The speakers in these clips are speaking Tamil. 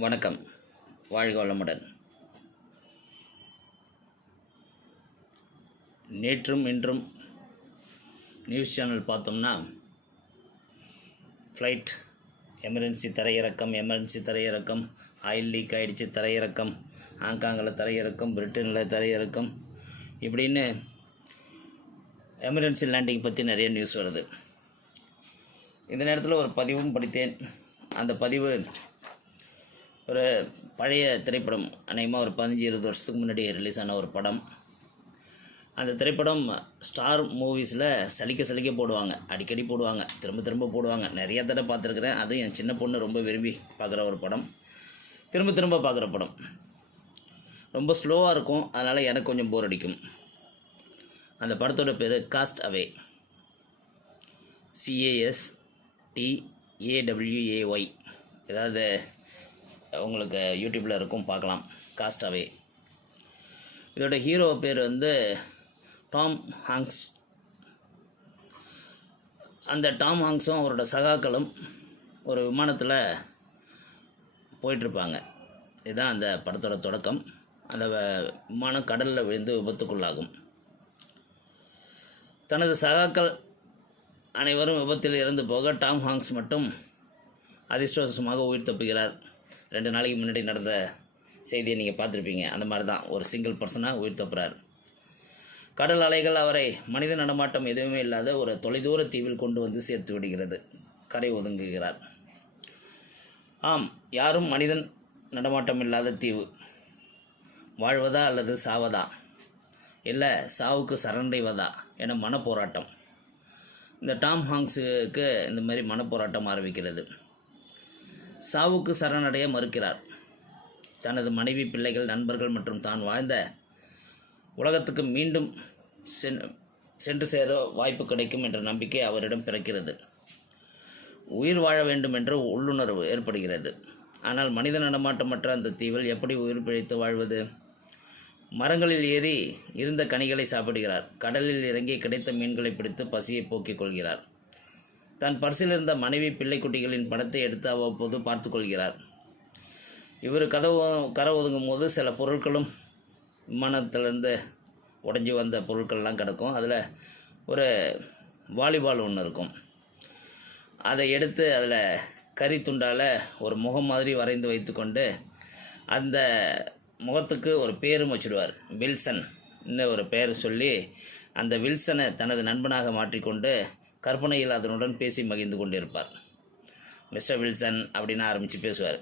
வணக்கம். வாழ்க வளமுடன். நேற்றும் இன்றும் நியூஸ் சேனல் பார்த்தோம்னா ஃப்ளைட் எமர்ஜென்சி தரையிறக்கம் எமர்ஜென்சி தரையிறக்கம் ஆயில் லீக் ஆகிடுச்சு தரையிறக்கம் ஹாங்காங்கில் தரையிறக்கம் பிரிட்டனில் தரையிறக்கம் இப்படின்னு எமர்ஜென்சி லேண்டிங் பற்றி நிறைய நியூஸ் வருது. இந்த நேரத்தில் ஒரு பதிவும் படித்தேன். அந்த பதிவு ஒரு பழைய திரைப்படம் அநேகமாக ஒரு பதினஞ்சு இருபது வருஷத்துக்கு முன்னாடி ரிலீஸ் ஆன ஒரு படம். அந்த திரைப்படம் ஸ்டார் மூவிஸில் சலிக்க சலிக்க போடுவாங்க. அடிக்கடி போடுவாங்க. திரும்ப திரும்ப போடுவாங்க. நிறைய தடவை பார்த்துருக்குறேன். அதுவும் என் சின்ன பொண்ணு ரொம்ப விரும்பி பார்க்குற ஒரு படம். திரும்ப திரும்ப பார்க்குற படம். ரொம்ப ஸ்லோவாக இருக்கும். அதனால் எனக்கு கொஞ்சம் போர் அடிக்கும். அந்த படத்தோட பேர் காஸ்ட் அவே சிஏஎஸ் டிஏடபிள்யூஏஒய் ஏதாவது உங்களுக்கு யூடியூப்பில் இருக்கும் பார்க்கலாம். காஸ்டாவே இதோட ஹீரோ பேர் வந்து டாம் ஹாங்ஸ் அந்த டாம் ஹாங்க்ஸும் அவரோட சகாக்களும் ஒரு விமானத்தில் போயிட்டுருப்பாங்க. இதுதான் அந்த படத்தோட தொடக்கம். அந்த விமானம் கடலில் விழுந்து விபத்துக்குள்ளாகும். தனது சகாக்கள் அனைவரும் விபத்தில் இறந்து போக டாம் ஹாங்க்ஸ் மட்டும் அதிர்ஷ்டவசமாக உயிர் தப்புகிறார். ரெண்டு நாளைக்கு முன்னாடி நடந்த செய்தியை நீங்கள் பார்த்துருப்பீங்க. அந்த மாதிரி தான் ஒரு சிங்கிள் பர்சனாக உயிர் தப்புறார். கடல் அலைகள் அவரை மனித நடமாட்டம் எதுவுமே இல்லாத ஒரு தொலைதூர தீவில் கொண்டு வந்து சேர்த்து விடுகிறது. கரை ஒதுங்குகிறார். ஆம் யாரும் மனிதன் நடமாட்டம் இல்லாத தீவு. வாழ்வதா அல்லது சாவதா? இல்லை சாவுக்கு சரண்டைவதா என மனப்போராட்டம். இந்த டாம் ஹாங்ஸுக்கு இந்த மாதிரி மனப்போராட்டம் ஆரம்பிக்கிறது. சாவுக்கு சரணடைய மறுக்கிறார். தனது மனைவி பிள்ளைகள் நண்பர்கள் மற்றும் தான் வாழ்ந்த உலகத்துக்கு மீண்டும் சென்று சேர வாய்ப்பு கிடைக்கும் என்ற நம்பிக்கை அவரிடம் பிறக்கிறது. உயிர் வாழ வேண்டும் என்ற உள்ளுணர்வு ஏற்படுகிறது. ஆனால் மனித நடமாட்டமற்ற அந்த தீவில் எப்படி உயிர் பிழைத்து வாழ்வது? மரங்களில் ஏறி இருந்த கனிகளை சாப்பிடுகிறார். கடலில் இறங்கி கிடைத்த மீன்களை பிடித்து பசியை போக்கிக் கொள்கிறார். தன் பர்சில் இருந்த மனைவி பிள்ளைக்குட்டிகளின் படத்தை எடுத்து அவ்வப்போது பார்த்து கொள்கிறார். இவர் கதவு கரை ஒதுங்கும் போது சில பொருட்களும் விமானத்திலேருந்து உடஞ்சி வந்த பொருட்கள்லாம் கிடக்கும். அதில் ஒரு வாலிபால் ஒன்று இருக்கும். அதை எடுத்து அதில் கறி துண்டால் ஒரு முகம் மாதிரி வரைந்து வைத்துக்கொண்டு அந்த முகத்துக்கு ஒரு பேரும் வச்சுடுவார். வில்சன். இன்னும் ஒரு பெயர் சொல்லி அந்த வில்சனை தனது நண்பனாக மாற்றிக்கொண்டு கற்பனையில் அதனுடன் பேசி மகிழ்ந்து கொண்டிருப்பார். மிஸ்டர் வில்சன் அப்படின்னு ஆரம்பித்து பேசுவார்.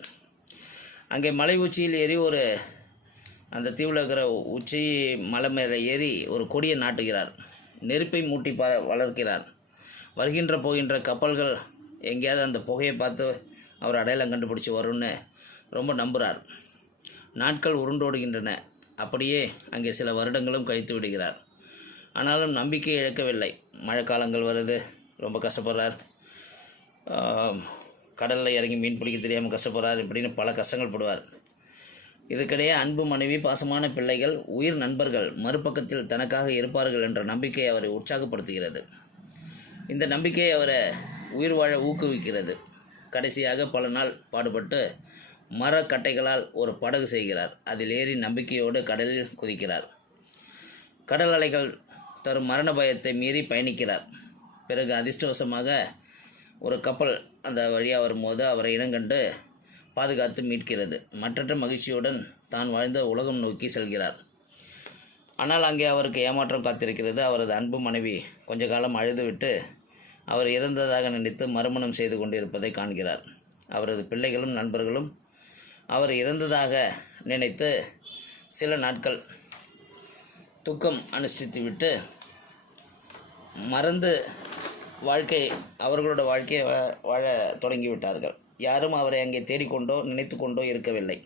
அங்கே மலை உச்சியில் ஏறி ஒரு அந்த தீவில் இருக்கிற உச்சி மலை மேலே ஏறி ஒரு கொடியை நாட்டுகிறார். நெருப்பை மூட்டி ப வளர்க்கிறார். வருகின்ற போகின்ற கப்பல்கள் எங்கேயாவது அந்த புகையை பார்த்து அவர் அடையாளம் கண்டுபிடிச்சி வரும்னு ரொம்ப நம்புகிறார் நாட்கள் உருண்டோடுகின்றன. அப்படியே அங்கே சில வருடங்களும் கழித்து விடுகிறார். ஆனாலும் நம்பிக்கை இழக்கவில்லை. மழைக்காலங்கள் வருது ரொம்ப கஷ்டப்படுறார். கடலில் இறங்கி மீன் பிடிக்க தெரியாமல் கஷ்டப்படுறார் இப்படின்னு பல கஷ்டங்கள் படுவார். இதுக்கிடையே அன்பு மனைவி பாசமான பிள்ளைகள் உயிர் நண்பர்கள் மறுபக்கத்தில் தனக்காக இருப்பார்கள் என்ற நம்பிக்கை அவரை உற்சாகப்படுத்துகிறது. இந்த நம்பிக்கை அவரை உயிர் வாழ ஊக்குவிக்கிறது. கடைசியாக பல நாள் பாடுபட்டு மரக்கட்டைகளால் ஒரு படகு செய்கிறார். அதில் ஏறி நம்பிக்கையோடு கடலில் குதிக்கிறார். கடல் அலைகள் தரும் மரண பயத்தை மீறி பயணிக்கிறார். பிறகு அதிர்ஷ்டவசமாக ஒரு கப்பல் அந்த வழியாக வரும்போது அவரை இனங்கண்டு பாதுகாத்து மீட்கிறது. மற்றற்ற மகிழ்ச்சியுடன் தான் வாழ்ந்த உலகம் நோக்கி செல்கிறார். ஆனால் அங்கே அவருக்கு ஏமாற்றம் காத்திருக்கிறது. அவரது அன்பு மனைவி கொஞ்ச காலம் அழுதுவிட்டு அவர் இறந்ததாக நினைத்து மறுமணம் செய்து கொண்டிருப்பதை காண்கிறார். அவரது பிள்ளைகளும் நண்பர்களும் அவர் இறந்ததாக நினைத்து சில நாட்கள் துக்கம் அனுஷ்டித்துவிட்டு மறந்து வாழ்க்கை அவர்களோட வாழ்க்கையை வாழ தொடங்கிவிட்டார்கள். யாரும் அவரை அங்கே தேடிக்கொண்டோ நினைத்து கொண்டோ இருக்கவில்லை.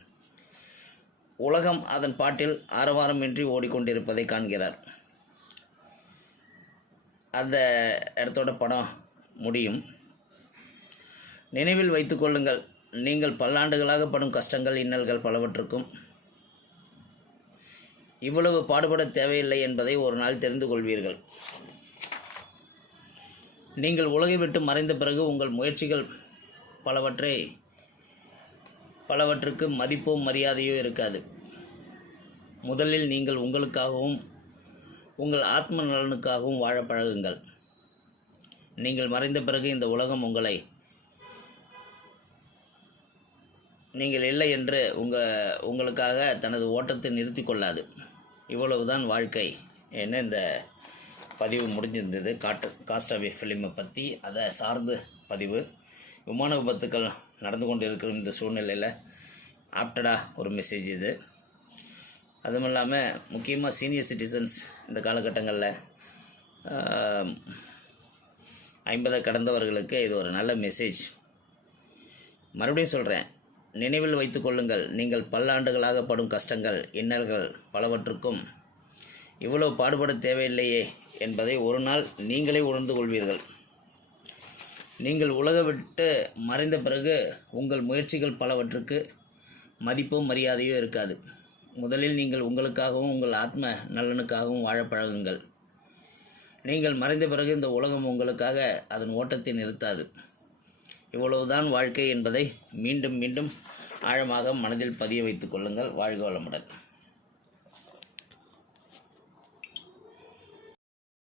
உலகம் அதன் பாட்டில் ஆரவாரமின்றி ஓடிக்கொண்டிருப்பதை காண்கிறார். அந்த இடத்தோட படம் முடியும். நினைவில் வைத்துக்கொள்ளுங்கள் நீங்கள் பல்லாண்டுகளாக படும் கஷ்டங்கள் இன்னல்கள் பலவற்றுக்கும் இவ்வளவு பாடுபட தேவையில்லை என்பதை ஒரு நாள் தெரிந்து கொள்வீர்கள். நீங்கள் உலகை விட்டு மறைந்த பிறகு உங்கள் முயற்சிகள் பலவற்றை பலவற்றுக்கு மதிப்போ மரியாதையோ இருக்காது. முதலில் நீங்கள் உங்களுக்காகவும் உங்கள் ஆத்ம நலனுக்காகவும் வாழ பழகுங்கள். நீங்கள் மறைந்த பிறகு இந்த உலகம் உங்களை நீங்கள் இல்லை என்று உங்கள் உங்களுக்காக தனது ஓட்டத்தை நிறுத்தி கொள்ளாது. இவ்வளவுதான் வாழ்க்கை. என்ன இந்த பதிவு முடிஞ்சிருந்தது. காட்டு காஸ்ட் ஆஃப் ஃபிலிமை பற்றி அதை சார்ந்து பதிவு. விமான விபத்துக்கள் நடந்து கொண்டு இருக்கிற இந்த சூழ்நிலையில் ஆப்டடாக ஒரு மெசேஜ் இது. அதுவும் இல்லாமல் முக்கியமாக சீனியர் சிட்டிசன்ஸ் இந்த காலகட்டங்களில் ஐம்பதை கடந்தவர்களுக்கு இது ஒரு நல்ல மெசேஜ் மறுபடியும் சொல்கிறேன் நினைவில் வைத்துக்கொள்ளுங்கள் நீங்கள் பல்லாண்டுகளாக படும் கஷ்டங்கள் இன்னல்கள் பலவற்றுக்கும் இவ்வளவு பாடுபட தேவையில்லையே என்பதை ஒரு நாள் நீங்களே உணர்ந்து கொள்வீர்கள். நீங்கள் உலக விட்டு மறைந்த பிறகு உங்கள் முயற்சிகள் பலவற்றுக்கு மதிப்போ மரியாதையோ இருக்காது. முதலில் நீங்கள் உங்களுக்காகவும் உங்கள் ஆத்ம நலனுக்காகவும் வாழ பழகுங்கள். நீங்கள் மறைந்த பிறகு இந்த உலகம் உங்களுக்காக அதன் ஓட்டத்தை நிறுத்தாது. இவ்வளவுதான் வாழ்க்கை என்பதை மீண்டும் மீண்டும் ஆழமாக மனதில் பதிய வைத்துக் கொள்ளுங்கள். வாழ்க வளமுடன்.